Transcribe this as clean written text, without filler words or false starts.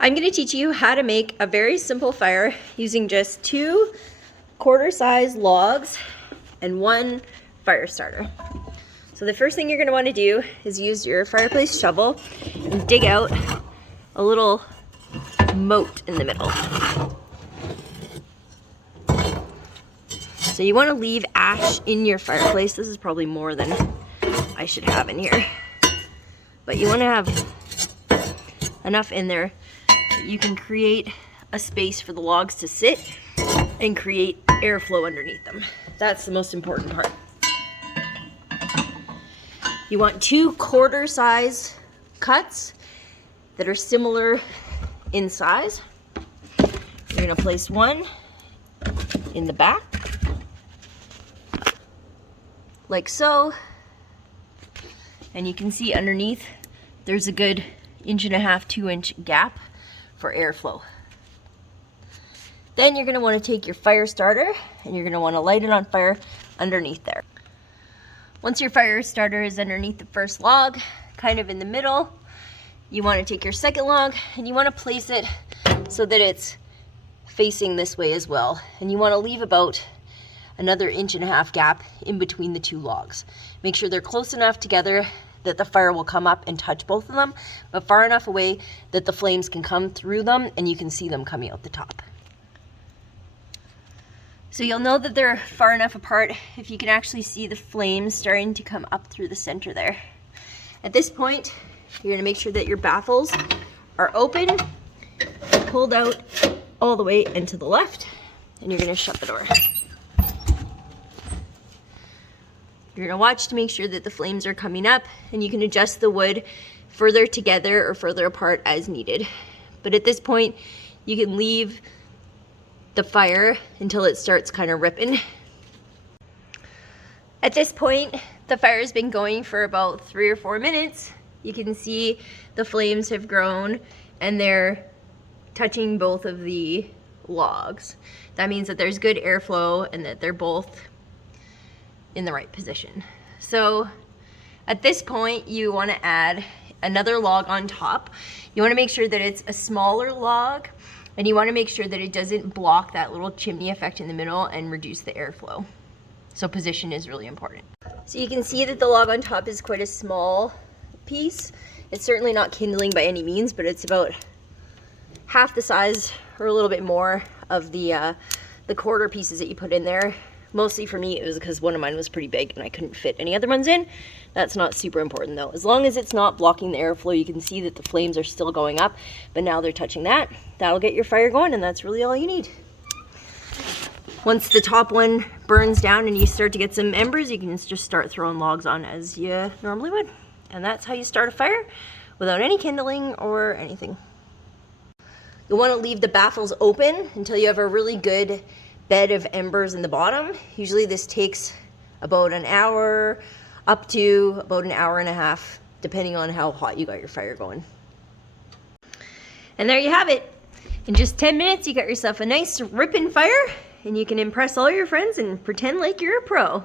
I'm going to teach you how to make a very simple fire using just 2 quarter-size logs and 1 fire starter. So the first thing you're going to want to do is use your fireplace shovel and dig out a little moat in the middle. So you want to leave ash in your fireplace. This is probably more than I should have in here. But you want to have enough in there that you can create a space for the logs to sit and create airflow underneath them. That's the most important part. You want 2 quarter-size cuts that are similar in size. You're going to place one in the back, like so. And you can see underneath there's a good 1.5 to 2-inch gap for airflow. Then you're going to want to take your fire starter and you're going to want to light it on fire underneath there. Once your fire starter is underneath the first log, kind of in the middle, you want to take your second log and you want to place it so that it's facing this way as well. And you want to leave about another 1.5 inch gap in between the 2 logs. Make sure they're close enough together that the fire will come up and touch both of them, but far enough away that the flames can come through them and you can see them coming out the top. So you'll know that they're far enough apart if you can actually see the flames starting to come up through the center there. At this point, you're going to make sure that your baffles are open, pulled out all the way into the left, and you're going to shut the door. You're going to watch to make sure that the flames are coming up, and you can adjust the wood further together or further apart as needed. But at this point, you can leave the fire until it starts kind of ripping. At this point, the fire has been going for about 3 or 4 minutes. You can see the flames have grown and they're touching both of the logs. That means that there's good airflow and that they're both in the right position. So at this point, you want to add another log on top. You want to make sure that it's a smaller log, and you want to make sure that it doesn't block that little chimney effect in the middle and reduce the airflow. So position is really important. So you can see that the log on top is quite a small piece. It's certainly not kindling by any means, but it's about half the size or a little bit more of the quarter pieces that you put in there. Mostly for me, it was because one of mine was pretty big and I couldn't fit any other ones in. That's not super important though. As long as it's not blocking the airflow, you can see that the flames are still going up, but now they're touching that. That'll get your fire going, and that's really all you need. Once the top one burns down and you start to get some embers, you can just start throwing logs on as you normally would. And that's how you start a fire without any kindling or anything. You'll want to leave the baffles open until you have a really good bed of embers in the bottom. Usually this takes about an hour up to about 1.5 hours, depending on how hot you got your fire going. And there you have it. In just 10 minutes, you got yourself a nice ripping fire, and you can impress all your friends and pretend like you're a pro.